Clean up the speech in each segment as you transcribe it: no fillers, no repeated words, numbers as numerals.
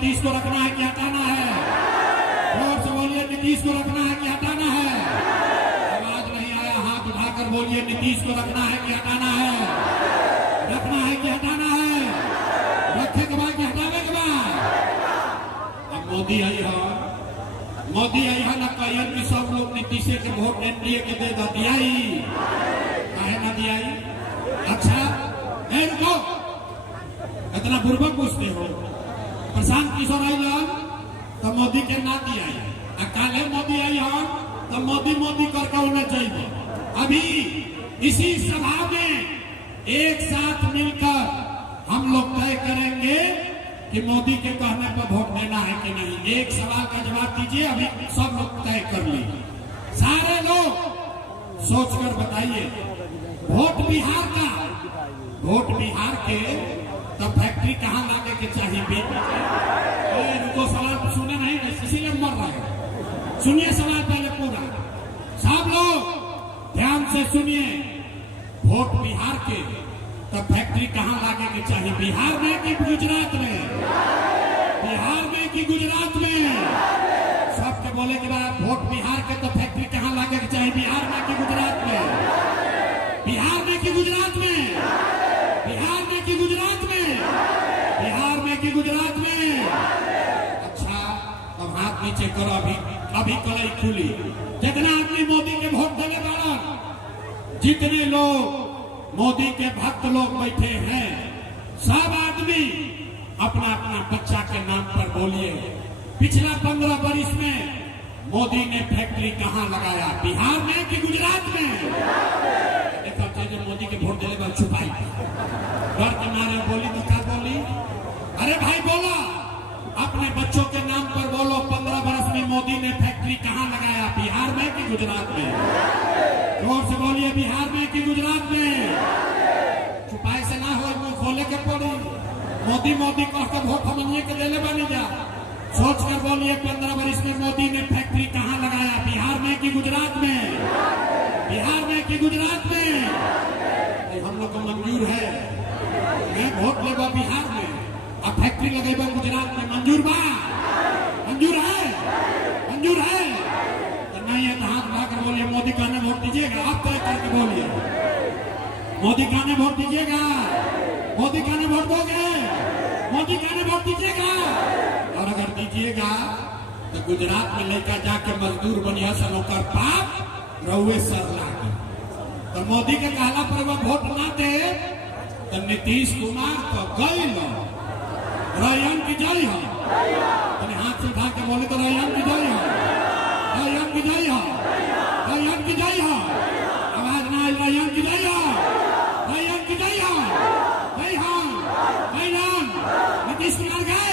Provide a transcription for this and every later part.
नीतीश को रखना है कि हटाना है? जोर से बोलिए, नीतीश को रखना है कि हटाना है? आवाज नहीं आया, हाथ उठाकर बोलिए, नीतीश को रखना है कि हटाना है? रखना है कि हटाना है? रखे के बाद कि हटावे के बाद? अब मोदी आई है, मोदी आई है ना कहिए कि सब लोग नीतीश के वोट एनडीए के दे दिया ही, काहे ना दिया ही? अच्छा रुको, इतना बुर्बक पूछते हो? प्रशांत किशोर आई लाल तो मोदी के ना दिया ही, काले मोदी आई हो तो मोदी मोदी करके उन्हें चाहिए। अभी इसी सभा में एक साथ मिलकर हम लोग तय करेंगे कि मोदी के कहने पर वोट देना है कि नहीं। एक सवाल का जवाब दीजिए, अभी सब लोग तय कर लीजिए, सारे लोग सोचकर बताइए। वोट बिहार का, वोट बिहार के तो फैक्ट्री कहाँ लागे के चाहिए? रुको, सवाल सुने नहीं, इसीलिए मर रहे हैं। सुनिए सवाल पहले पूरा, सब लोग ध्यान से सुनिए। वोट बिहार के तो फैक्ट्री कहाँ लागे के चाहिए? बिहार में कि गुजरात में? बिहार में कि गुजरात में? सबके बोले के बाद वोट बिहार के तो फैक्ट्री कहाँ लागे के चाहिए? बिहार में कि गुजरात में? बिहार में कि गुजरात में? बिहार में कि गुजरात में? बिहार में कि गुजरात में? अच्छा, अब हाथ नीचे करो, अभी कलाई खुली। जितना आदमी मोदी के वोट देने वाला, जितने लोग मोदी के भक्त लोग बैठे हैं, सब आदमी अपना अपना बच्चा के नाम पर बोलिए, पिछला 15 वर्ष में मोदी ने फैक्ट्री कहाँ लगाया? बिहार में कि गुजरात में? देखो जब मोदी के वोट देने पर छुपाई डर के मारे बोली तो क्या बोली? अरे भाई बोला, अपने बच्चों के नाम पर बोलो, 15 वर्ष में मोदी ने फैक्ट्री कहाँ लगाया? बिहार में कि गुजरात में? जोर से बोलिए, बिहार में कि गुजरात में? छुपाई से ना हो, मुंह खोले के पड़ी। मोदी मोदी कहकर वोट हमनिए के देने बनी जा। सोच कर बोलिए, 15 वर्ष में मोदी ने फैक्ट्री कहाँ लगाया? बिहार में कि गुजरात में? बिहार में कि गुजरात में? हम लोग को मंजूर है, मैं वोट लेगा बिहार में, अब फैक्ट्री लगेगा गुजरात में। मंजूर बा? मंजूर है? मंजूर है? तो नहीं है तो हाथ उठाकर बोलिए, मोदी कहने वोट दीजिएगा। आप तय करके बोलिए, मोदी कहने वोट दीजिएगा? मोदी कहने वोट दोगे? मोदी कहने वोट दीजिएगा? और अगर दीजिएगा तो गुजरात में लेकर जाके मजदूर बनिया सनोकर पाप रहुए सर लागे। तो मोदी के कहला पर वो वोट ना दे तो नीतीश कुमार तो गई लो, रैयन की जय हो। हाथ से उठा के बोले तो रैयन की जय हो, रैयन की जय हो, रैयन की जय हो। आवाज ना आई, रैयन की जय हो, रैयन की जय हो, जय हो, रैयन। नीतीश कुमार गए,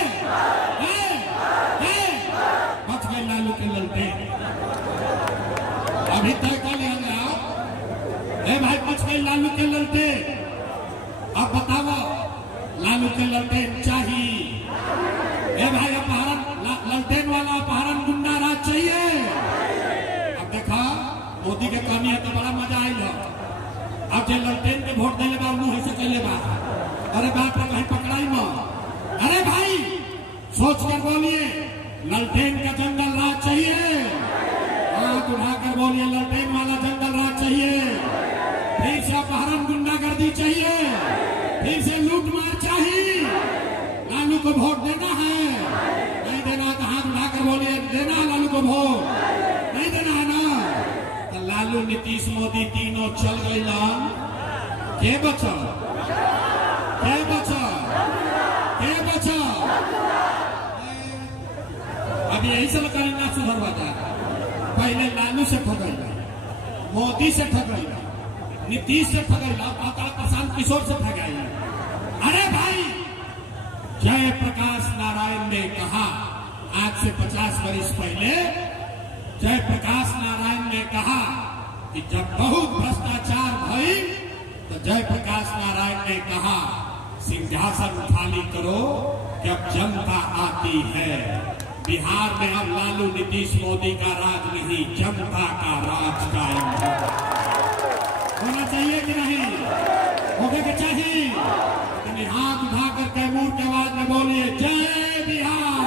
बच गए लालू के ललटे। अभी तय कर लिया भाई, बच गए लालू के ललटे। अब बताओ, लालू के ललटेन चाहिए? भाई अपहरण, ललटेन वाला अपहरण गुंडा राज चाहिए? अब देखा, मोदी के कहानी है तो बड़ा मजा आएगा। अब जो ललटेन के वोट देने बा मुंह से कहले बा, अरे बाप रे कहीं पकड़ाई मत। अरे भाई सोच कर बोलिए, ललटेन का जंगल राज चाहिए? हाथ उठाकर बोलिए, ललटेन वाला जंगल राज चाहिए? फिर से अपहरण गुंडागर्दी चाहिए? फिर से लूट मार चाहिए? लालू को वोट देना है? नहीं देना तो हाथ उठाकर बोलिए, देना लालू को वोट? नहीं देना है ना? तो लालू, नीतीश, मोदी तीनों चल गए ना, के बचा? के बचा? के बचा? अभी यही से लगा ना सुधरवा था। पहले लालू से ठगेगा, मोदी से ठगेगा, नीतीश से ठगेगा, प्रशांत किशोर से ठगेगा। अरे भाई, जयप्रकाश नारायण ने कहा आज से 50 वर्ष पहले, जयप्रकाश नारायण ने कहा कि जब बहुत भ्रष्टाचार भई तो जयप्रकाश नारायण ने कहा, सिंहासन खाली करो जब जनता आती है। बिहार में अब लालू, नीतीश, मोदी का राज नहीं, जनता का राज कायम है। होना चाहिए कि नहीं? होगा कि चाहिए? हाथ उठाकर कैमूर के आवाज में बोलिए, जय बिहार।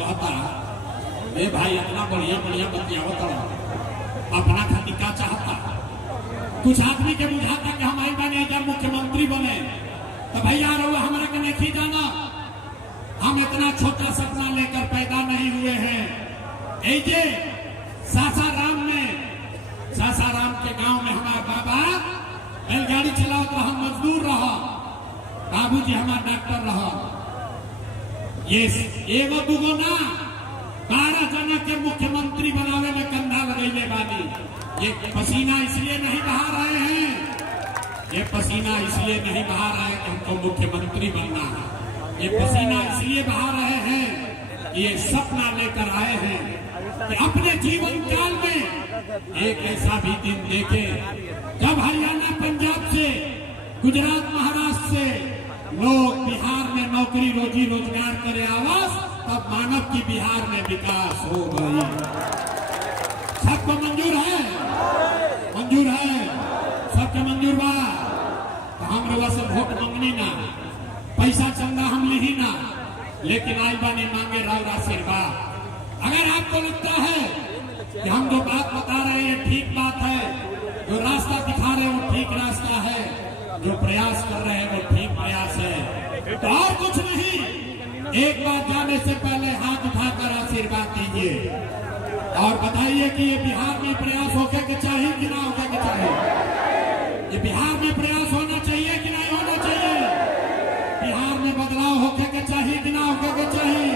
कहता ए भाई इतना बढ़िया बढ़िया बतियावत अपना खातिर का चाहता। कुछ आदमी के बुझाता कि हम आई बने जब मुख्यमंत्री बने तो भैया रहो हमारा के नहीं जाना, हम इतना छोटा सपना लेकर पैदा नहीं हुए हैं। ऐजे सासाराम के गांव में हमारा बाबा बैलगाड़ी चलावत रहा, मजदूर रहा, बाबूजी हमारा डॉक्टर रहा। ये एगो दूगो ना 12 जना के मुख्यमंत्री बनावे में कंधा लगैले बानी। ये पसीना इसलिए नहीं बहा रहे हैं, ये पसीना इसलिए नहीं बहा रहे हैं कि हमको मुख्यमंत्री बनना है, ये पसीना इसलिए बहा रहे हैं, ये सपना लेकर आए हैं कि अपने जीवन काल में एक ऐसा भी दिन देखे जब हरियाणा पंजाब से गुजरात महाराष्ट्र से लोग बिहार में नौकरी रोजी रोजगार करे आवास, तब मानव की बिहार में विकास हो गई। सबको मंजूर है? मंजूर है? सबके मंजूर बा? तो हम लोग से वोट मांगनी ना, पैसा चंदा हम ली ना, लेकिन आज बानी मांगे राव आशीर्वाद। अगर आपको लगता है कि हम जो बात बता रहे हैं ठीक बात है, जो रास्ता दिखा रहे हैं वो ठीक रास्ता है, जो प्रयास कर रहे हैं वो ठीक प्रयास है, तो और कुछ नहीं, एक बार जाने से पहले हाथ उठाकर आशीर्वाद दीजिए और बताइए कि ये बिहार में प्रयास होके के चाहिए कि ना होके के चाहिए? ये बिहार में प्रयास होना चाहिए कि नहीं होना चाहिए? बिहार में बदलाव होके के चाहिए कि ना होके के चाहिए?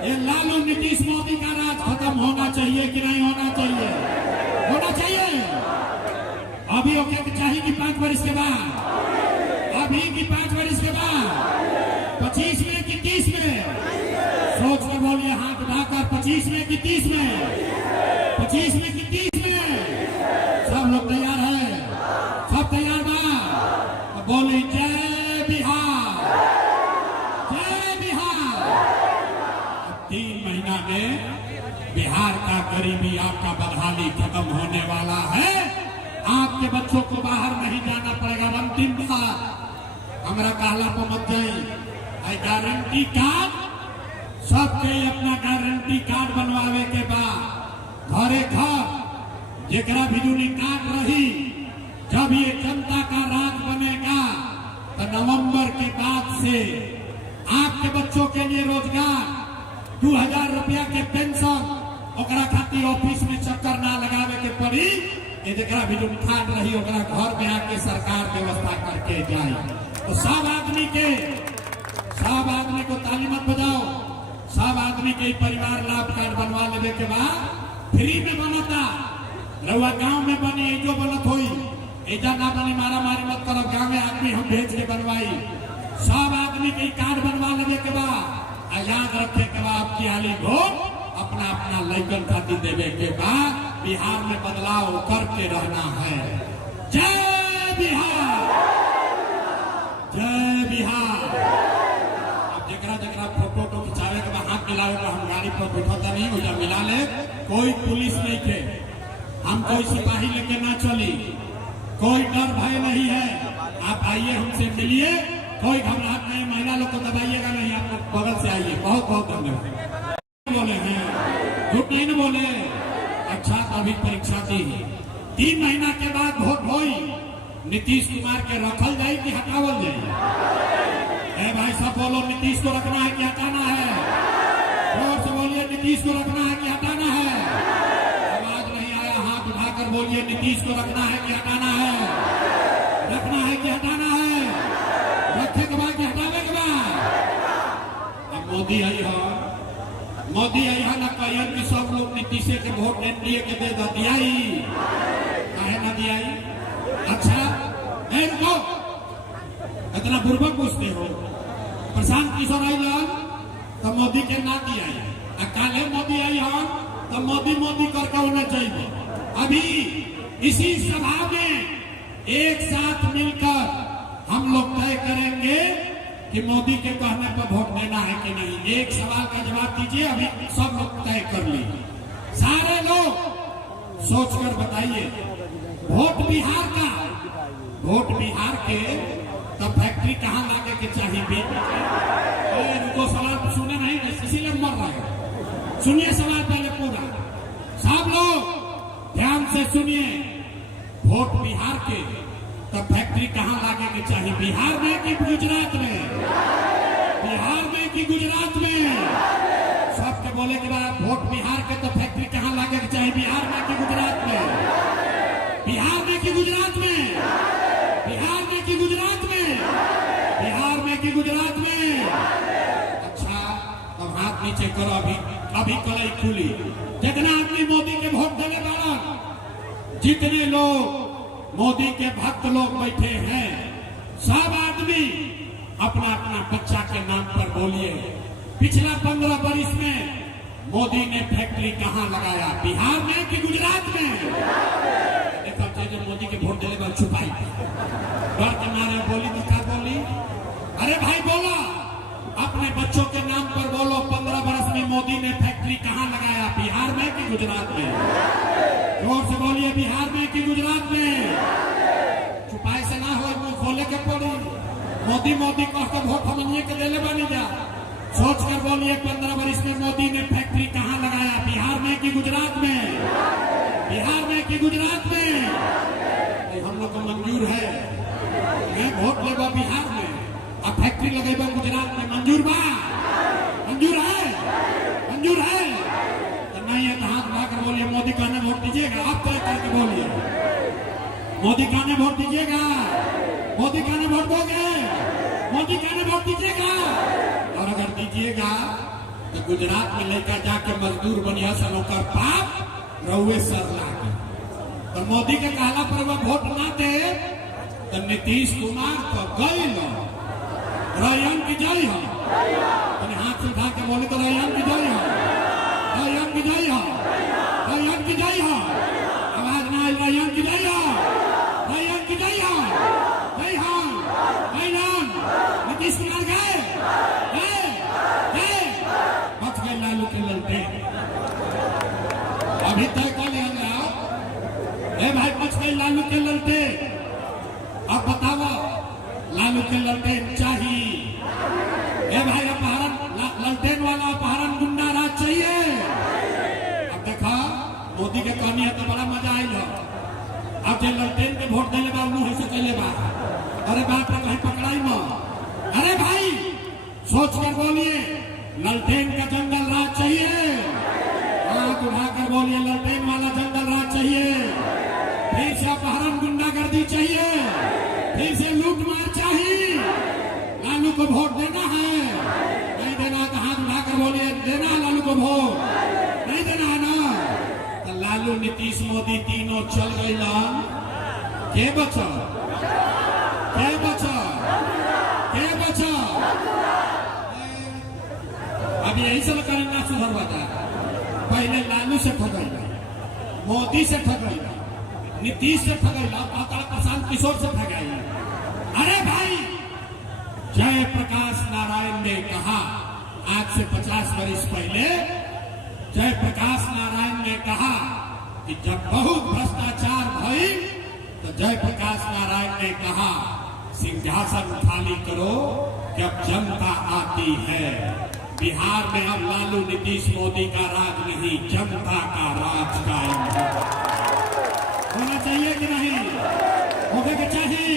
ये लालू नीतीश मोदी का राज खत्म होना चाहिए कि नहीं होना चाहिए? होना चाहिए। अभी होके के चाहिए कि 5 वर्ष के बाद? अभी की 5 वर्ष के बाद? 25 में कि 30 में? सोच के बोलिए, हाथ उठाकर 25 में कि 30 में? 25 में कि 30 में? सब लोग तैयार है? सब तैयार बा? तो बोले जय बिहार, जय बिहार। 3 महीना में बिहार का गरीबी, आपका बदहाली खत्म होने वाला है। आपके बच्चों को बाहर नहीं जाना पड़ेगा। अंतिम बात हमारा कहला पर मत जाए, गारंटी कार्ड सबके अपना गारंटी कार्ड बनवावे के बाद घरे घर जेकरा बिजुली कार्ड रही, जब ये जनता का राज बनेगा तो नवंबर के बाद से आपके बच्चों के लिए रोजगार, 2000 रुपया के पेंशन, ओकरा खातिर ऑफिस में चक्कर ना लगावे के पड़ी। ये जेकरा बिजुली कार्ड रही ओकरा घर में आके सरकार व्यवस्था करके जाए। तो सब आदमी को ताली मत बजाओ, सब आदमी के परिवार लाभ कार्ड बनवा लेने के बाद फ्री में बनता। रउआ गांव में बनी जो बनत होई, ऐजा ना बनी मारा मारी मत करो, गांव में आदमी हम भेज के बनवाई। सब आदमी के कार्ड बनवा लेने के बाद याद रखे के बाद आपकी हाली वोट अपना अपना लैकन खातिर देवे के बाद बिहार में बदलाव करके रहना है। जय बिहार, जय बिहार। अब जरा फोटो खिंचावे के बाद हाथ मिलावे के हम गाड़ी पर बैठता नहीं हो, जब मिला ले कोई पुलिस नहीं थे, हम कोई सिपाही लेके ना चली, कोई डर भय नहीं है। आप आइए हमसे मिलिए, कोई घबराहट नहीं, महिला लोग को दबाइएगा नहीं, आप लोग बगल से आइए। बहुत बहुत धन्यवाद। बोले हैं झूठ नहीं बोले। अच्छा, अभी परीक्षा दी, 3 महीना के बाद वोट होई, नीतीश कुमार के रखल जाए कि हटावल जाए? भाई सब बोलो, नीतीश को रखना है कि हटाना है? जोर से बोलिए, नीतीश को रखना है कि हटाना है? आवाज नहीं आया, हाथ उठाकर बोलिए, नीतीश को रखना है कि हटाना है? रखना है कि हटाना है? रखे के बाद कि हटावे के बाद? अब मोदी आई है, मोदी आई है ना कहिए कि सब लोग नीतीश के वोट एनडीए के दे दिया ही, काहे ना दिया ही? अच्छा, रुको, इतना बुर्बक पूछते हो। प्रशांत किशोर आई लाल तो मोदी के ना दिया, काले मोदी आई हम तो मोदी मोदी करके होना चाहिए। अभी इसी सभा में एक साथ मिलकर हम लोग तय करेंगे कि मोदी के कहने पर वोट देना है कि नहीं। एक सवाल का जवाब दीजिए, अभी सब लोग तय कर लीजिए, सारे लोग सोचकर बताइए। वोट बिहार का, वोट बिहार के तब फैक्ट्री कहाँ लागे के चाहिए? उनको सवाल सुने नहीं, इसीलिए मर रहे। सुनिए सवाल पहले पूरा, सब लोग ध्यान से सुनिए। वोट बिहार के, तब फैक्ट्री कहाँ लागे के चाहिए? बिहार में कि गुजरात में? बिहार में कि गुजरात में? सबके बोले के बाद वोट बिहार के, तो फैक्ट्री कहाँ लागे के चाहिए? बिहार में कि गुजरात में? बिहार में कि गुजरात में? बिहार में कि गुजरात में? बिहार में कि गुजरात में? अच्छा, अब हाथ नीचे करो। अभी कलई खुली। जितना आदमी मोदी के वोट देने वाला, जितने लोग मोदी के भक्त लोग बैठे हैं, सब आदमी अपना अपना बच्चा के नाम पर बोलिए, पिछला 15 वर्ष में मोदी ने फैक्ट्री कहाँ लगाया? बिहार में कि गुजरात में? देखो जो मोदी के वोट देने वाले छुपाई डर के मारे बोली तो क्या बोली? अरे भाई बोलो, अपने बच्चों के नाम पर बोलो। 15 वर्ष में मोदी ने फैक्ट्री कहाँ लगाया? बिहार में कि गुजरात में? जोर से बोलिए, बिहार में कि गुजरात में? छुपाई से ना हो, मुंह खोले के पड़ी। मोदी मोदी कह के वोट हमनिए के ले बनी जा। सोच कर बोलिए, 15 वर्ष में मोदी ने फैक्ट्री कहाँ लगाया? बिहार में कि गुजरात में? बिहार में कि गुजरात में? हम लोग को मंजूर है, मैं वोट लेगा बिहार में, अब फैक्ट्री लगेगा गुजरात में। मंजूर बा? मंजूर है? मंजूर है? तो नहीं है तो हाथ उठाकर बोलिए, मोदी कहने वोट दीजिएगा। आप तय करके बोलिए, मोदी कहने वोट दीजिएगा? मोदी कहने वोट दोगे? मोदी कहने वोट दीजिएगा? और अगर दीजिएगा तो गुजरात में लेकर जाके मजदूर बनिया सनोकर पाप रहुए सर लागे। तो मोदी के कहला पर वह वोट ना दे तो नीतीश कुमार तो गई लो रैयन की जय हो। हाथ उठा के बोले तो रैयन की जय हो, रैयन की जय हो, रैयन की जय हो। आवाज ना आई, रैयन की जय हो, रैयन की जय हो, जय हो। नीतीश कुमार गए, बच गए लालू के ललटे। अभी तय कर ले भाई, बच गए लालू के ललटे। अब बताओ, लालू के ललटे चाहिए? भाई अपहरण, ललटेन वाला अपहरण गुंडा राज चाहिए? अब देखा मोदी के कहनी है तो बड़ा मजा आई लो। अब जो ललटेन के वोट देने बा मुंह से कहले बा, अरे बाप रे कहीं पकड़ाई मत। अरे भाई सोच कर बोलिए, ललटेन का जंगल राज चाहिए? हाथ उठाकर बोलिए, ललटेन वाला जंगल राज चाहिए? फिर से अपहरण गुंडागर्दी चाहिए? फिर से लूट मार चाहिए? लालू को वोट देना है? नहीं देना तो हाथ उठाकर बोलिए, देना है लालू को वोट? नहीं देना है ना? तो लालू, नीतीश, मोदी तीनों चल गई लाल। के बचा? के बचा? के बचा? अब यही सब करना सुधरवा था। पहले लालू से ठगैला, मोदी से ठगैला, नीतीश से ठगैला, प्रशांत किशोर से ठगैला। अरे भाई, जय प्रकाश नारायण ने कहा आज से 50 वर्ष पहले, जय प्रकाश नारायण ने कहा कि जब बहुत भ्रष्टाचार भई तो जय प्रकाश नारायण ने कहा सिंहासन खाली करो जब जनता आती है। बिहार में अब लालू, नीतीश, मोदी का राज नहीं, जनता का राज कायम होना चाहिए कि नहीं? होने के चाहिए।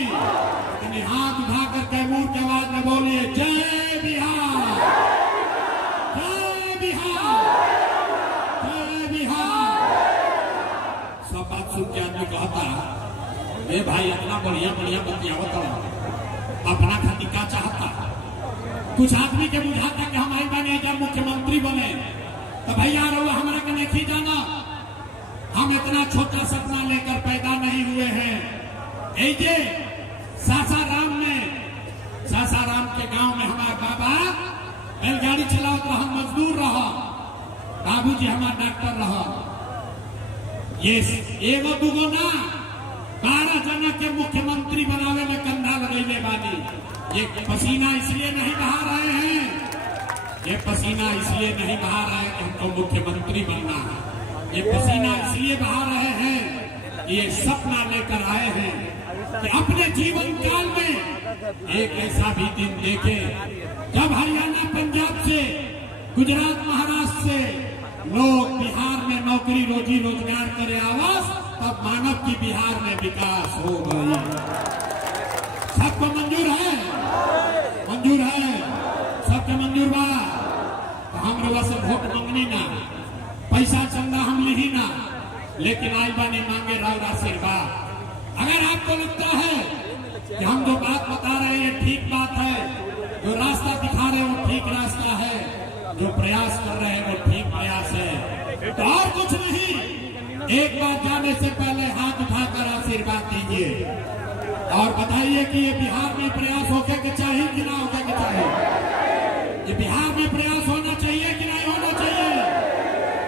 लेकिन हाथ उठाकर कैमूर के आवाज में बोलिए, जय बिहार, जय बिहार, जय बिहार। सब बात सुन के आदमी कहता, ए भाई इतना बढ़िया बढ़िया बतियावत अपना खातिर क्या चाहता? कुछ आदमी के बुझाता कि हम आई बने जब मुख्यमंत्री बने तो भैया रहो हमारा के नहीं जाना, हम इतना छोटा सपना लेकर पैदा नहीं हुए हैं। ऐसे सासाराम के गांव में हमारा बाबा बैलगाड़ी चलावत रहा, मजदूर रहा, बाबूजी हमारा डॉक्टर रहा। ये एगो दूगो ना 12 जना के मुख्यमंत्री बनावे में कंधा लगैले बानी। ये पसीना इसलिए नहीं बहा रहे हैं, ये पसीना इसलिए नहीं बहा रहे हैं कि हमको मुख्यमंत्री बनना है। ये पसीना इसलिए बहा रहे हैं, ये सपना लेकर आए हैं कि अपने जीवन काल में एक ऐसा भी दिन देखे जब हरियाणा पंजाब से गुजरात महाराष्ट्र से लोग बिहार में नौकरी रोजी रोजगार करे आवास, तब मानव की बिहार में विकास हो गई। सबको मंजूर है? मंजूर है? सबको मंजूर बा? तो हम लोग से वोट मांगनी ना, पैसा चंदा हम ली ना, लेकिन आज बानी मांगे राव आशीर्वाद। अगर आपको लगता है कि हम जो बात बता रहे हैं ठीक बात है, जो रास्ता दिखा रहे हैं वो ठीक रास्ता है, जो प्रयास कर रहे हैं वो ठीक प्रयास है, तो और कुछ नहीं, एक बार जाने से पहले हाथ उठाकर आशीर्वाद दीजिए और बताइए कि ये बिहार में प्रयास होके के चाहिए कि ना होके के चाहिए? ये बिहार में प्रयास होना चाहिए कि नहीं होना चाहिए?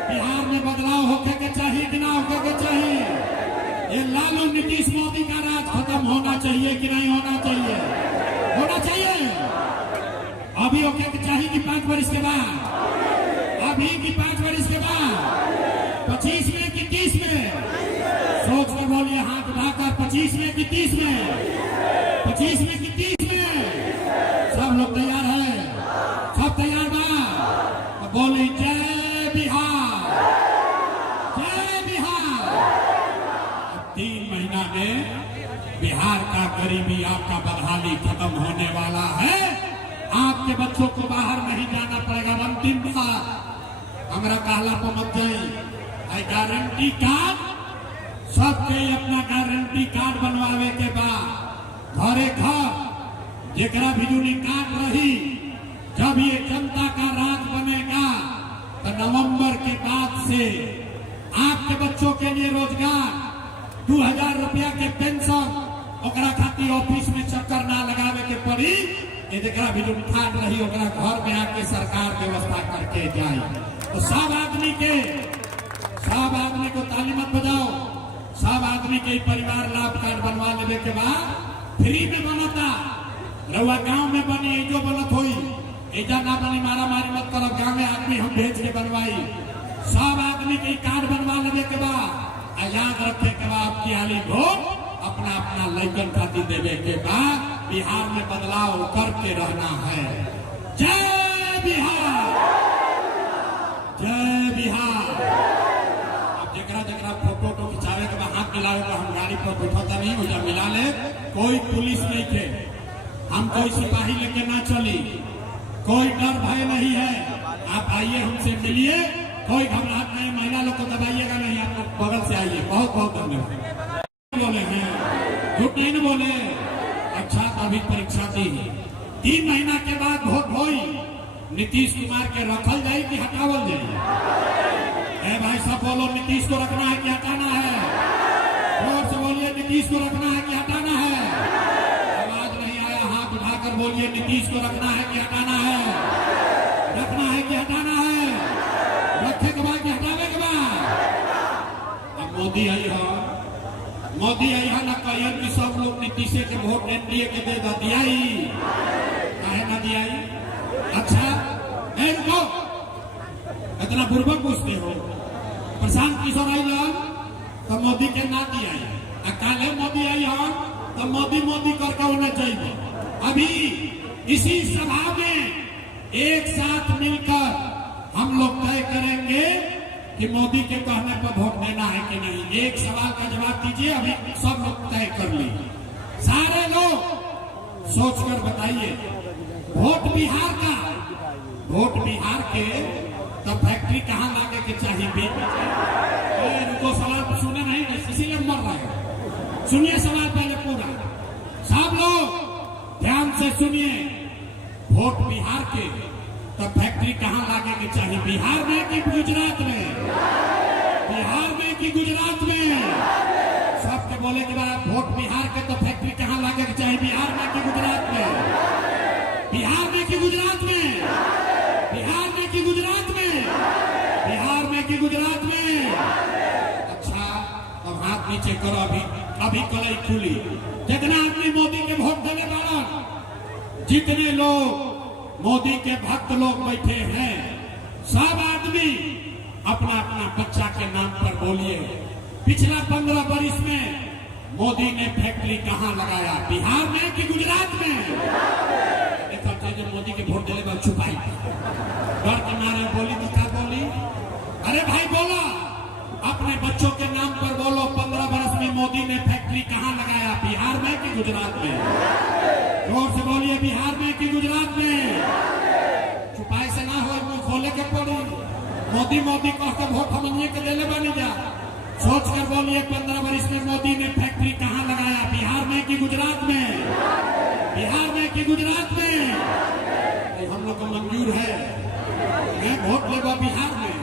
बिहार में बदलाव होके के चाहिए कि ना होके के चाहिए? ये लालू नीतीश मोदी का राज खत्म होना चाहिए कि नहीं होना चाहिए? होना चाहिए। अभी होके के चाहिए कि 5 वर्ष के बाद? अभी की 5 वर्ष के बाद? 25 में कि 30 में? सोच कर बोलिए, हाथ उठाकर, 25 में कि 30 में? 25 में कि 30 में? सब लोग तैयार है? सब तैयार बा? तो बोली जय बिहार, जय बिहार। 3 महीना में बिहार का गरीबी, आपका बदहाली खत्म होने वाला है। आपके बच्चों को बाहर नहीं जाना पड़ेगा। अंतिम बात हमारा कहला को मत जाए, गारंटी कार्ड सबके अपना गारंटी कार्ड बनवावे के बाद घरे घर जेकरा बिजुली कार्ड रही, जब ये जनता का राज बनेगा तो नवंबर के बाद से आपके बच्चों के लिए रोजगार, 2000 रुपया के पेंशन, ओकरा खातिर ऑफिस में चक्कर ना लगावे के पड़ी। ये जेकरा बिजुली कार्ड रही ओकरा घर में आके सरकार व्यवस्था करके जाए। तो सब आदमी को ताली मत बजाओ, सब आदमी के परिवार लाभ कार्ड बनवा लेने के बाद फ्री में बनता। रउआ गांव में बनी जो बनत हुई, एजा ना बनी मारा मारी मत करो, गांव में आदमी हम भेज के बनवाई। सब आदमी के कार्ड बनवा लेने के बाद याद रखे के बाद आपकी हाली वोट अपना अपना लैकन खातिर देने के बाद बिहार में बदलाव करके रहना है। जय बिहार, जय बिहार। अब जरा फोटो खिंचावे के बाद हाथ मिलावे तो हम गाड़ी पर बैठता नहीं, मुझे मिला ले। कोई पुलिस नहीं थे, हम कोई सिपाही लेके ना चली, कोई डर भय नहीं है। आप आइए, हमसे मिलिए, कोई घबराहट नहीं। महिला लोग को दबाइएगा नहीं, आप लोग बगल से आइए। बहुत बहुत धन्यवाद। बोले हैं झूठ नहीं बोले। अच्छा, अभी परीक्षा दी, 3 महीना के बाद वोट होई, नीतीश कुमार के रखल जाए कि हटावल जाए? भाई सब बोलो, नीतीश को रखना है कि हटाना है? जोर से बोलिए, नीतीश को रखना है कि हटाना है? आवाज नहीं आया, हाथ उठाकर बोलिए, नीतीश को रखना है कि हटाना है? रखना है कि हटाना है? रखे के बाद कि हटावे के बाद? अब मोदी आई है, मोदी आई है ना, कहिए कि सब लोग नीतीश के वोट एनडीए के दे दिया ही, काहे ना दिया ही? अच्छा, रुको, इतना बुर्बक पूछते हो। प्रशांत किशोर आई लाल तो मोदी के ना दिया, काले मोदी आई हो तो मोदी मोदी करके होना चाहिए। अभी इसी सभा में एक साथ मिलकर हम लोग तय करेंगे कि मोदी के कहने पर वोट देना है कि नहीं। एक सवाल का जवाब दीजिए, अभी सब लोग तय कर ली। सारे लोग सोचकर बताइए, वोट बिहार का, वोट बिहार के तो फैक्ट्री कहाँ लागे के चाहिए? उनको सवाल सुने नहीं, इसीलिए मर रहे हैं। सुनिए सवाल पहले पूरा, सब लोग ध्यान से सुनिए। वोट बिहार के तो फैक्ट्री कहाँ लागे के चाहिए? बिहार में कि गुजरात में? बिहार में कि गुजरात में? सबके बोले के बाद वोट बिहार के तो फैक्ट्री कहाँ लागे के चाहिए? बिहार में कि गुजरात में? बिहार में कि गुजरात में? बिहार में कि गुजरात में? बिहार में कि गुजरात में? अच्छा, अब हाथ नीचे करो। अभी कलई खुली। जितना आदमी मोदी के वोट देने वाला, जितने लोग मोदी के भक्त लोग बैठे हैं, सब आदमी अपना अपना बच्चा के नाम पर बोलिए। पिछला 15 वर्ष में मोदी ने फैक्ट्री कहां लगाया, बिहार में कि गुजरात में? देखा जो मोदी के वोट देने बाद छुपाई डर के मारे बोली तो क्या बोली? अरे भाई बोला, अपने बच्चों के नाम पर बोलो, 15 वर्ष में मोदी ने फैक्ट्री कहां लगाया, बिहार में कि गुजरात में? जोर से बोलिए, बिहार में कि गुजरात में? छुपाई से ना हो, मुंह खोले के पड़ी। मोदी मोदी कह के वोट हमनिए के ले बनी जा। सोच कर बोलिए, 15 वर्ष में मोदी ने फैक्ट्री कहां लगाया, बिहार में कि गुजरात में? बिहार में कि गुजरात में? तो हम लोग को मंजूर है, मैं वोट लेगा बिहार में,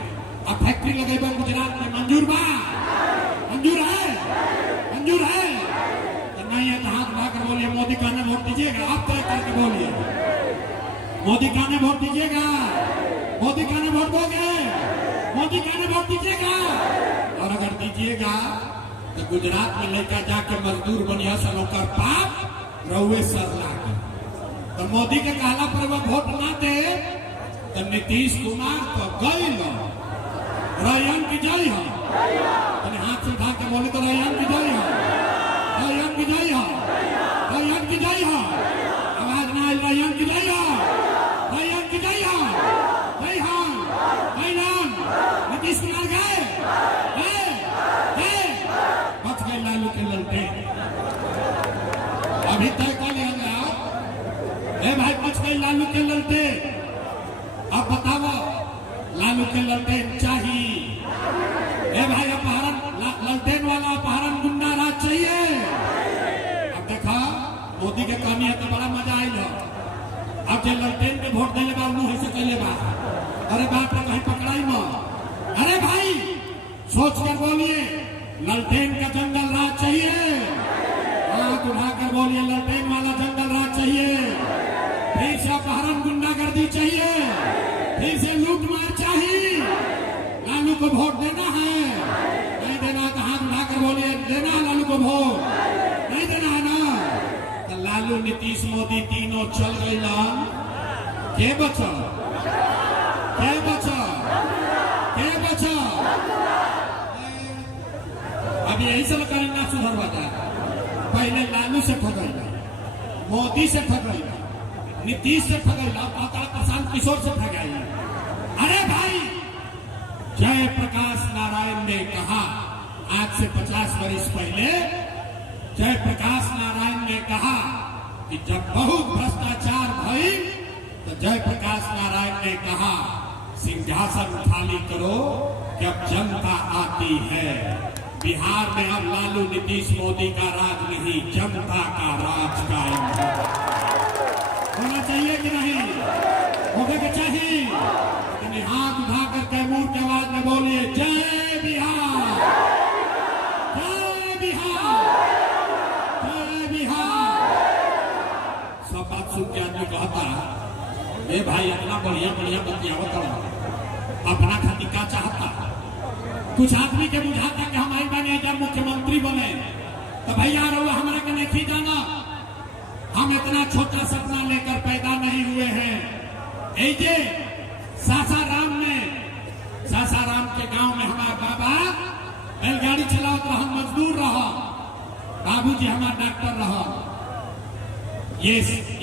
अब फैक्ट्री लगेगा गुजरात में, मंजूर बा? मंजूर है? मंजूर है? तो नहीं है तो हाथ उठाकर बोलिए, मोदी कहने वोट दीजिएगा। आप तय करके बोलिए, मोदी कहने वोट दीजिएगा? मोदी कहने वोट दोगे? मोदी कहने वोट दीजिएगा? और अगर दीजिएगा तो गुजरात में लेकर जाके मजदूर बनिया सनोकर पाप रहुए सर लागे। तो मोदी के कहला पर वो वोट ना दे तो नीतीश कुमार तो गई लो, रैयन की जय हो। हाथ से उठा के बोले तो रैयन की जय हो, रैयन की जय हो, रैयन की जय हो। आवाज ना आई, रैयन की जय हो, रैयन की जय हो, जय हो। नीतीश कुमार गए, बच गए लालू के ललटे। अभी तय कर लिया, भाई बच गए लालू के ललटे। अब बताओ, लालू के ललटे चाहिए? भाई अपहरण, ललटेन वाला अपहरण गुंडा राज चाहिए? अब देखा, मोदी के कहानी है तो बड़ा मजा आएगा। अब जो ललटेन के वोट देने बा मुंह से कहले बा, अरे बाप रे कहीं पकड़ाई मत। अरे भाई सोच कर बोलिए, ललटेन का जंगल राज चाहिए? हाथ उठाकर बोलिए, ललटेन वाला जंगल राज चाहिए? फिर से अपहरण गुंडागर्दी चाहिए? फिर से लूट मार चाहिए? लालू को वोट देना है? नहीं देना तो हाथ उठाकर बोलिए, देना है लालू को वोट? नहीं देना है ना? तो लालू, नीतीश, मोदी तीनों चल गई लाल, के बचा? के बचा? के बचा? अभी यही सब करना सुधर बता। पहले लालू से ठगैला, मोदी से ठगैला, नीतीश से ठगैला, प्रशांत किशोर से ठगाई। अरे भाई, जय प्रकाश नारायण ने कहा आज से 50 वर्ष पहले, जय प्रकाश नारायण ने कहा कि जब बहुत भ्रष्टाचार भई तो जय प्रकाश नारायण ने कहा, सिंहासन खाली करो कि अब जनता आती है। बिहार में अब लालू, नीतीश, मोदी का राज नहीं, जनता का राज कायम है। होना चाहिए कि नहीं? होगा कि चाहिए? हाथ उठाकर कैमूर के आवाज में बोलिए, जय बिहार, जय बिहार, जय बिहार। सब बात सुन के आदमी कहता, ए भाई इतना बढ़िया बढ़िया बतियावत, अपना खातिर क्या चाहता? कुछ आदमी के बुझाता कि हम आई बने जब मुख्यमंत्री बने तो भैया रहो हमारा के नहीं जाना, हम इतना छोटा सपना लेकर पैदा नहीं हुए हैं। ऐसे सासाराम के गांव में हमारा बाबा बैलगाड़ी चलावत रहा, मजदूर रहा, बाबूजी हमारा डॉक्टर रहा। ये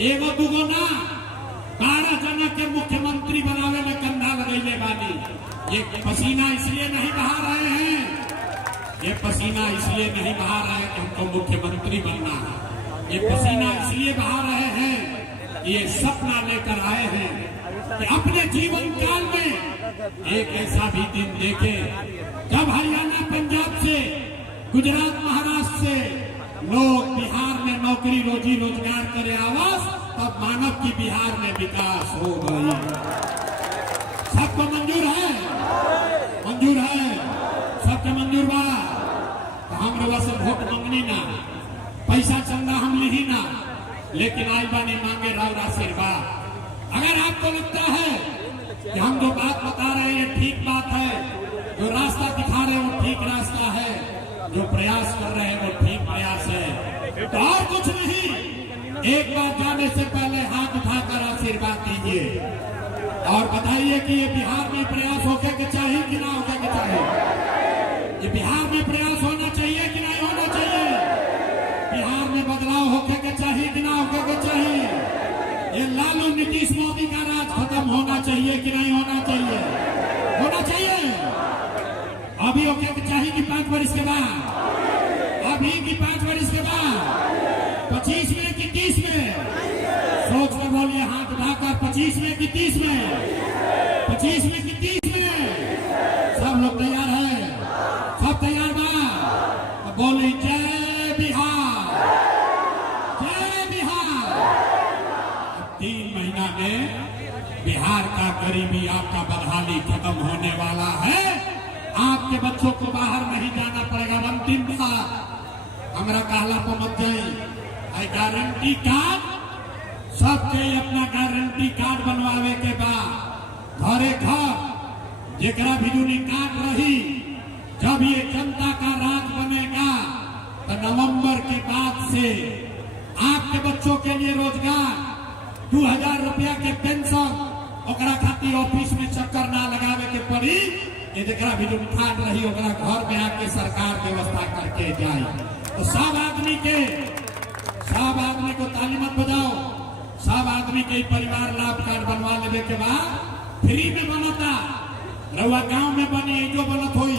एगो दूगो ना, 12 जना के मुख्यमंत्री बनावे में कंधा लगैले बानी। ये पसीना इसलिए नहीं बहा रहे हैं, ये पसीना इसलिए नहीं बहा रहे हैं कि हमको मुख्यमंत्री बनना है। ये पसीना इसलिए बहा रहे हैं, ये सपना लेकर आए हैं कि अपने जीवन काल में एक ऐसा भी दिन देखे जब हरियाणा, पंजाब से, गुजरात, महाराष्ट्र से लोग बिहार में नौकरी, रोजी रोजगार करे आवास, तब मानव की बिहार में विकास हो गई। सबको मंजूर है? मंजूर है? सबको मंजूर बा? तो हम लोग से वोट मांगनी ना, पैसा चंदा हम ली ना, लेकिन आज बानी मांगे राव आशीर्वाद। अगर आपको लगता है कि हम जो बात बता रहे हैं ठीक बात है, जो रास्ता दिखा रहे हैं वो ठीक रास्ता है, जो प्रयास कर रहे हैं वो ठीक प्रयास है, तो और कुछ नहीं, एक बार जाने से पहले हाथ उठाकर आशीर्वाद दीजिए और बताइए कि ये बिहार में प्रयास होके के चाहिए कि ना होके के चाहिए? ये बिहार में प्रयास होना चाहिए कि नहीं होना चाहिए? वर्ष के बाद, अभी की 5 वर्ष के बाद, 25 में कि 30 में? सोच कर बोलिए, हाथ उठाकर, 25 में कि 30 में? 25 में कि 30 में? सब लोग तैयार है? सब तैयार बा? तो बोली जय बिहार, जय बिहार। 3 महीना में बिहार का गरीबी, आपका बदहाली खत्म होने वाला है। आपके बच्चों को बाहर नहीं जाना पड़ेगा। अंतिम बात हमारा कहला को मत जाए। गारंटी कार्ड सबके अपना गारंटी कार्ड बनवावे के बाद घरे घर जेकरा भी कार्ड रही, जब ये जनता का राज बनेगा तो नवंबर के बाद से आपके बच्चों के लिए रोजगार, 2000 रुपया के पेंशन, ओकरा खातिर ऑफिस में चक्कर ना लगावे के पड़ी। ये जेकरा भी कार्ड रही ओकरा घर में आके सरकार व्यवस्था करके जाए। तो सब आदमी को ताली मत बजाओ। सब आदमी के परिवार लाभ कार्ड बनवा लेवे के बाद फ्री में बनता। रउआ गांव में बनी जो बनत होई,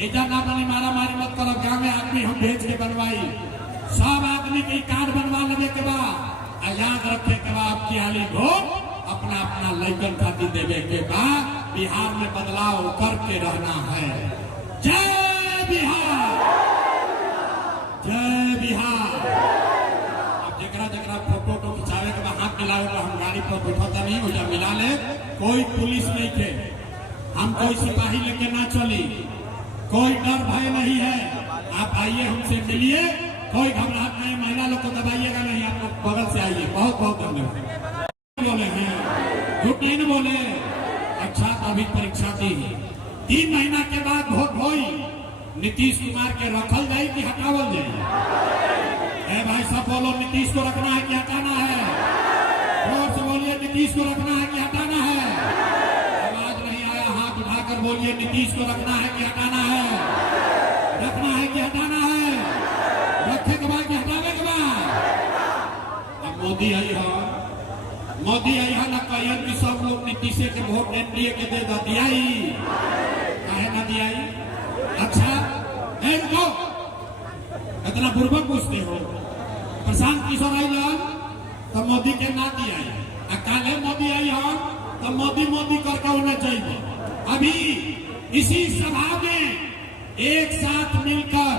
एजा ना बनी मारा मारी मत करो। गांव में आदमी हम भेज के बनवाई। सब आदमी के कार्ड बनवा लेवे के बाद याद रखे के बाद आपकी हाली वोट अपना अपना लैकन खातिर देवे के बाद बिहार में बदलाव करके रहना है। जय बिहार, जय बिहार। अब जरा फोटो खिंचावे के बाद हाथ मिलावे तो हम गाड़ी पर बैठता नहीं हो जा मिला ले। कोई पुलिस नहीं थे, हम कोई सिपाही लेके ना चली, कोई डर भय नहीं है। आप आइए, हमसे मिलिए, कोई घबराहट नहीं। महिला लोग को दबाइएगा नहीं, आप लोग बगल से आइए। बहुत बहुत धन्यवाद। बोले हैं झूठ नहीं बोले। अच्छा, अभी परीक्षा दी, 3 महीना के बाद वोट होई। नीतीश कुमार के रखल जाए कि हटावल जाए? भाई सब बोलो, नीतीश को रखना है कि हटाना है? जोर से बोलिए, नीतीश को रखना है कि हटाना है? आवाज नहीं आया, हाथ उठाकर बोलिए, नीतीश को रखना है कि हटाना है? रखना है कि हटाना है? रखे के बाद कि हटावे के बाद? अब मोदी आई है, मोदी आई है ना कहिए कि सब लोग नीतीश के वोट एनडीए के दे दिया ही काहे ना दिया ही? अच्छा रुको, इतना पूर्वक पूछते हो। प्रशांत किशोर आई तो मोदी के ना दिया, काले मोदी आई हो तो मोदी करके होना चाहिए। अभी इसी सभा में एक साथ मिलकर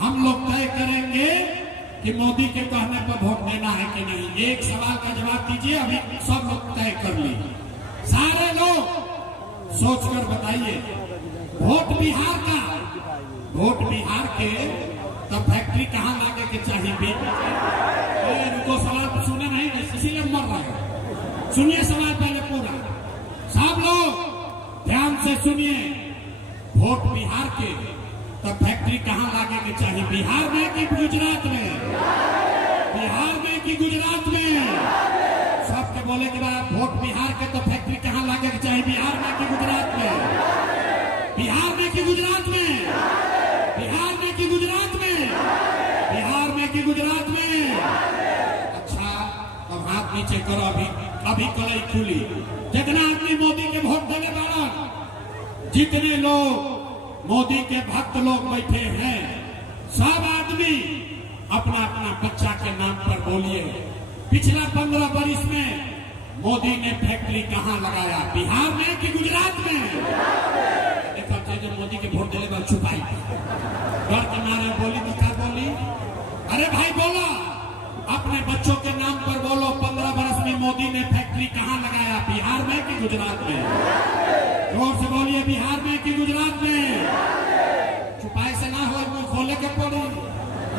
हम लोग तय करेंगे कि मोदी के कहने पर वोट देना है कि नहीं। एक सवाल का जवाब दीजिए, अभी सब लोग तय कर लीजिए। सारे लोग सोचकर बताइए, वोट बिहार का, वोट बिहार के तो फैक्ट्री कहाँ लागे के चाहिए? उनको सवाल सुने नहीं, इसीलिए मर रहा है। सुनिए सवाल पहले पूरा, सब लोग ध्यान से सुनिए। वोट बिहार के तो फैक्ट्री कहाँ लागे के चाहिए? बिहार में कि गुजरात में? बिहार में कि गुजरात में? सबके बोले के बाद वोट बिहार के तो फैक्ट्री कहाँ लागे के चाहिए? बिहार में कि गुजरात में? बिहार में कि गुजरात में? बिहार में कि गुजरात में? बिहार में कि गुजरात में? अच्छा, अब हाथ नीचे करो। अभी कलाई खुली। जितना आदमी मोदी के वोट देने वाला, जितने लोग मोदी के भक्त लोग बैठे हैं, सब आदमी अपना अपना बच्चा के नाम पर बोलिए, पिछला 15 वर्ष में मोदी ने फैक्ट्री कहाँ लगाया? बिहार में कि गुजरात में? देखा जो मोदी के वोट देने वाले छुपाई डर के मारे बोली तो क्या बोली? अरे भाई बोलो, अपने बच्चों के नाम पर बोलो। 15 वर्ष में मोदी ने फैक्ट्री कहाँ लगाया? बिहार में कि गुजरात में? जोर से बोलिए, बिहार में कि गुजरात में? छुपाई से ना हो, मुंह खोले के पड़ी।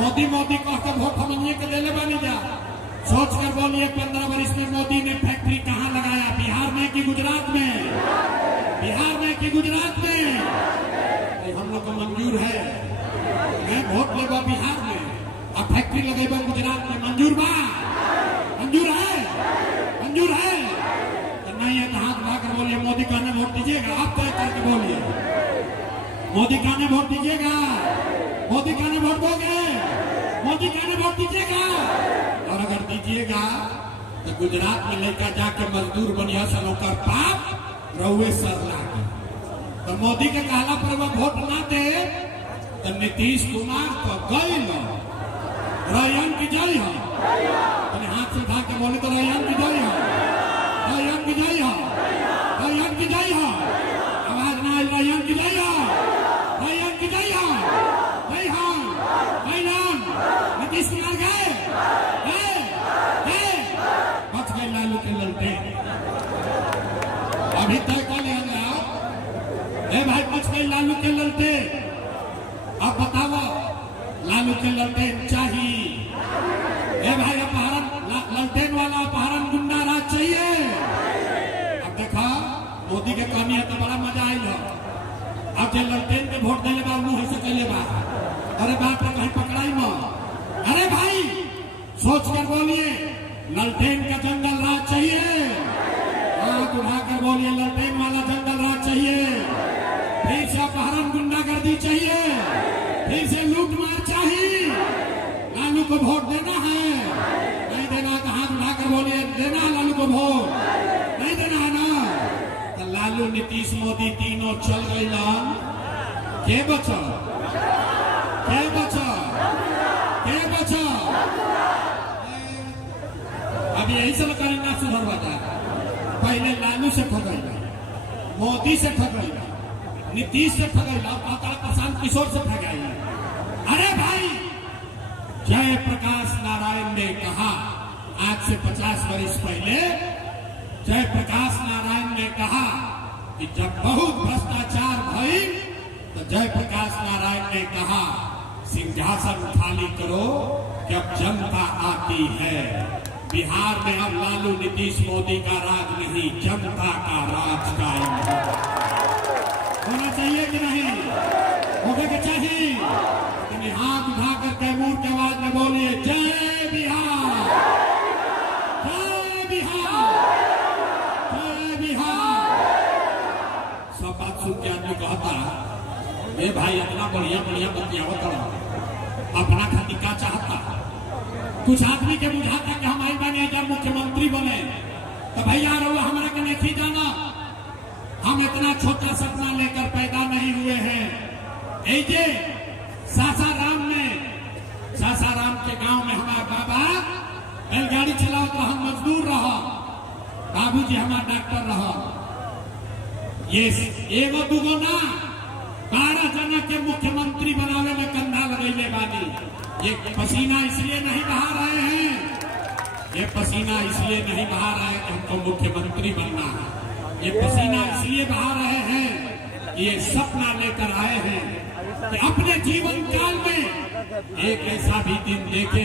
मोदी कहकर वोट हमनिए के ले बनी जा। सोच कर बोलिए, 15 वर्ष में मोदी ने फैक्ट्री कहाँ लगाया? बिहार में कि गुजरात में? बिहार में कि गुजरात में? हम लोग को मंजूर है, मैं वोट लेगा बिहार में, अब फैक्ट्री लगेगा गुजरात में। मंजूर बा? मंजूर है? मंजूर है? तो नहीं है तो हाथ उठाकर बोलिए, मोदी कहने वोट दीजिएगा। आप तय करके बोलिए, मोदी कहने वोट दीजिएगा? मोदी कहने वोट दोगे? मोदी कहने वोट दीजिएगा? और अगर दीजिएगा तो गुजरात में लेकर जाके मजदूर बनिया सनोकर पाप रहुए सर लागे। तो मोदी के कहला पर वो वोट ना दे तो नीतीश कुमार तो गए रैयन की जय हो, हाथ से उठा के बोले तो रैयन की जय हो, रैयन की जय हो, रैयन की जय हो, आवाज ना आई, रैयन की जय हो, रैयन की जय हो, जय हो, रैयन। नीतीश कुमार गए, बच गए लालू के ललटे। अभी तय कर लिया भाई, बच गए लालू के ललटे। अब बताओ लालू के ललटे चाहिए भाई, अपहरण ललटेन वाला अपहरण गुंडा राज चाहिए। अब देखा मोदी के कहानी है तो बड़ा मजा आई हो। अब जो ललटेन के वोट देने बा मुंह से कहले बा, अरे बाप रे कहीं पकड़ाई मत। अरे भाई सोच कर बोलिए, ललटेन का जंगल राज चाहिए। हाथ उठाकर बोलिए, ललटेन वाला जंगल राज चाहिए। फिर से अपहरण गुंडागर्दी चाहिए, फिर से लूट मार चाहिए। लालू को वोट देना है, नहीं देना तो हाथ उठाकर बोलिए, देना है लालू को वोट, नहीं देना है ना। तो लालू नीतीश मोदी तीनों चल गई लाल, के बचा, के बचा, के बचा। अब यही सब करना सुधर बता। पहले लालू से ठगेगा, मोदी से ठगेगा, नीतीश से ठगेगा, प्रशांत किशोर से ठगेगा। अरे भाई जय प्रकाश नारायण ने कहा, आज से 50 वर्ष पहले जय प्रकाश नारायण ने कहा कि जब बहुत भ्रष्टाचार भई तो जय प्रकाश नारायण ने कहा सिंहासन खाली करो कि अब जनता आती है। बिहार में अब लालू नीतीश मोदी का राज नहीं, जनता का राज कायम होना चाहिए कि नहीं, होगा कि चाहिए। हाथ उठाकर कैमूर के आवाज में बोलिए, जय बिहार, जय बिहार, जय बिहार। सब बात सुन के आदमी कहता ये भाई इतना बढ़िया बढ़िया बतियावत अपना खातिर क्या चाहता। कुछ आदमी के बुझाता कि हम आई बने जब मुख्यमंत्री बने तो भैया रहो हमारा के नहीं जाना, हम इतना छोटा सपना लेकर पैदा नहीं हुए हैं। ऐसे सासाराम के गांव में हमारा बाबा बैलगाड़ी चलाओ तो हम मजदूर रहा, बाबूजी हमारा डॉक्टर रहा। ये एगो दुगो ना 12 जना के मुख्यमंत्री बनावे में कंधा लगेले बानी। ये पसीना इसलिए नहीं बहा रहे हैं, ये पसीना इसलिए नहीं बहा रहे कि हमको मुख्यमंत्री बनना है। ये पसीना इसलिए बहा रहे हैं कि ये सपना लेकर आए हैं कि अपने जीवन काल में एक ऐसा भी दिन देखे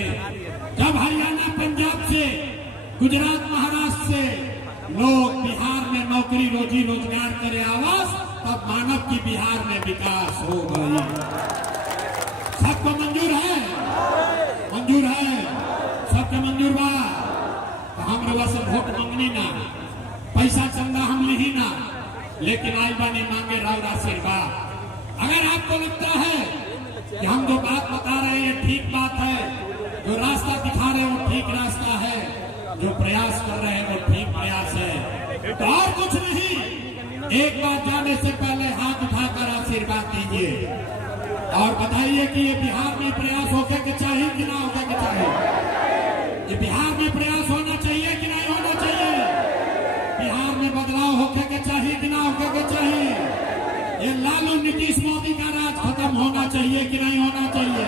जब हरियाणा पंजाब से गुजरात महाराष्ट्र से लोग बिहार में नौकरी रोजी रोजगार करे आवास, तब मानव की बिहार में विकास हो गई। सबको मंजूर है, मंजूर है, सबको मंजूर बा। तो हम लोग से वोट मांगनी ना, पैसा चंदा हम ली ना, लेकिन आज बानी मांगे राव आशीर्वाद। अगर आपको लगता है कि हम जो बात बता रहे हैं ठीक बात है, जो रास्ता दिखा रहे हैं वो ठीक रास्ता है, जो प्रयास कर रहे हैं वो ठीक प्रयास है, तो और कुछ नहीं, एक बार जाने से पहले हाथ उठाकर आशीर्वाद दीजिए और बताइए कि ये बिहार में प्रयास होके के चाहिए कि ना होके के चाहिए। ये बिहार में प्रयास होना चाहिए कि नहीं होना चाहिए, बिहार में बदलाव होके के चाहिए कि ना होके के चाहिए। ये लालू नीतीश मोदी का राज खत्म होना चाहिए कि नहीं होना चाहिए,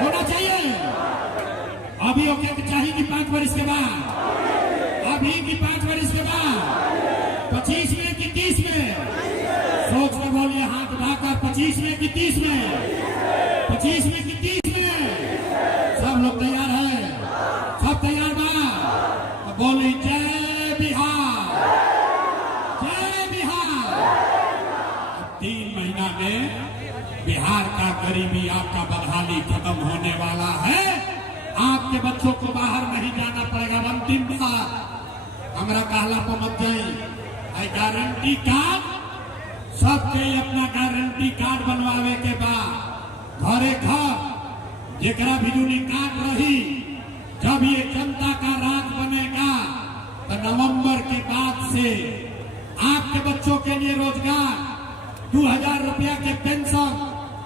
होना चाहिए। अभी होके के चाहिए कि 5 वर्ष के बाद, अभी की 5 वर्ष के बाद, 25 में कि 30 में, सोच कर बोलिए हाथ उठाकर, 25 में कि 30 में, 25 में कि 30 में। सब लोग तैयार है, सब तैयार बा, तो बोली जय बिहार, जय बिहार। 3 महीना में बिहार का गरीबी आपका बदहाली खत्म होने वाला है। आपके बच्चों को बाहर नहीं जाना पड़ेगा। अंतिम बात हमारा कहला पर मत जाए, गारंटी कार्ड सबके अपना गारंटी कार्ड बनवावे के बाद घरे घर जेकरा बिजुली कार्ड रही, जब ये जनता का राज बनेगा तो नवंबर के बाद से आपके बच्चों के लिए रोजगार, 2000 रुपया के पेंशन,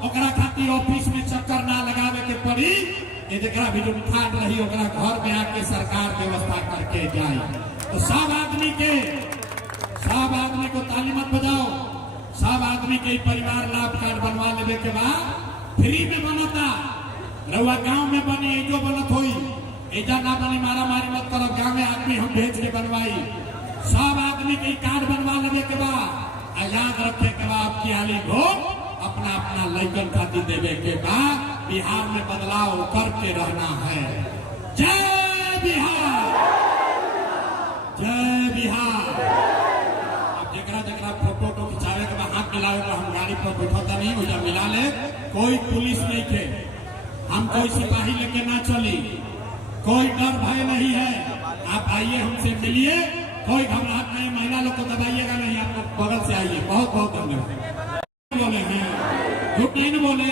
ओकरा खातिर ऑफिस में चक्कर ना लगावे के पड़ी। ये जरा भी जो ठाट रही ओकरा घर में आके सरकार व्यवस्था करके जाए। तो सब आदमी को ताली मत बजाओ। सब आदमी के परिवार लाभ कार्ड बनवा लेवे के बाद फ्री में बनता। रउआ गांव में बने जो बनत होई, एजा ना बने मारा मारी मत करो। गांव में आदमी हम भेज के बनवाई। सब आदमी के कार्ड बनवा लेवे के बाद याद रखे के बाद आपकी हाली वोट अपना अपना लैकन खातिर देवे के बाद बिहार में बदलाव करके रहना है। जय बिहार, जय बिहार। अब जरा फोटो खिंचावे के बाद हाथ मिलावे के हम गाड़ी पर बैठता नहीं हो, जब मिला ले कोई पुलिस नहीं थे, हम कोई सिपाही लेके ना चली, कोई डर भय नहीं है। आप आइए हमसे मिलिए, कोई घबराहट नहीं। महिला लोग को दबाइएगा नहीं, आप लोग बगल से आइए। बहुत बहुत धन्यवाद। बोले हैं झूठ नहीं बोले।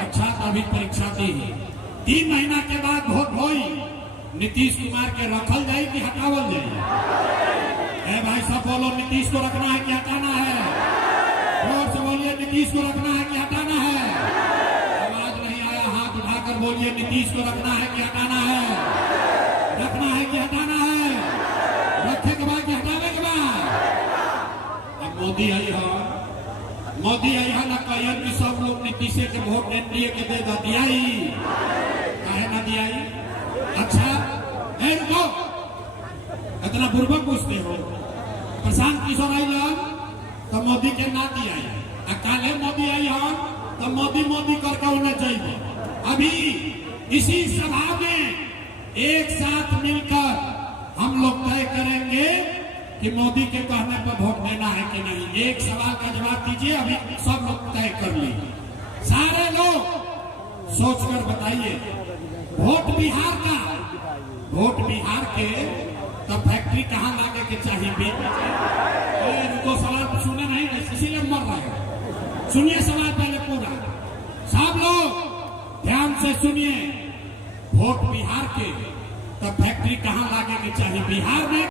अच्छा अभी परीक्षा दी 3 महीना के बाद वोट होई, नीतीश कुमार के रखल जाए कि हटावल जाए? भाई सब बोलो, नीतीश को रखना है कि हटाना है? जोर से बोलिए, नीतीश को रखना है कि हटाना है? आवाज नहीं आया, हाथ उठाकर बोलिए, नीतीश को रखना है कि हटाना है? रखना है कि हटाना है? रखे के बाद कि हटावे के बाद? अब मोदी आई है, मोदी आई है ना कहिए कि सब लोग नीतीश के वोट एनडीए के दे दिया ही काहे ना दिया ही? अच्छा रुको, इतना बुर्बक पूछते हो। प्रशांत किशोर आई तो मोदी के ना दिया, काले मोदी आई हो तो मोदी करके उन्हें चाहिए। अभी इसी सभा में एक साथ मिलकर हम लोग तय करेंगे कि मोदी के कहने पर वोट देना है कि नहीं। एक सवाल का जवाब दीजिए, अभी सब लोग तय कर लीजिए। सारे लोग सोचकर बताइए, वोट बिहार का, वोट बिहार के तो फैक्ट्री कहाँ लागे के चाहिए? तो सवाल सुने नहीं, इसीलिए मर रहे हैं। सुनिए सवाल पहले पूरा, सब लोग ध्यान से सुनिए। वोट बिहार के तो फैक्ट्री कहाँ लागे के चाहिए? बिहार में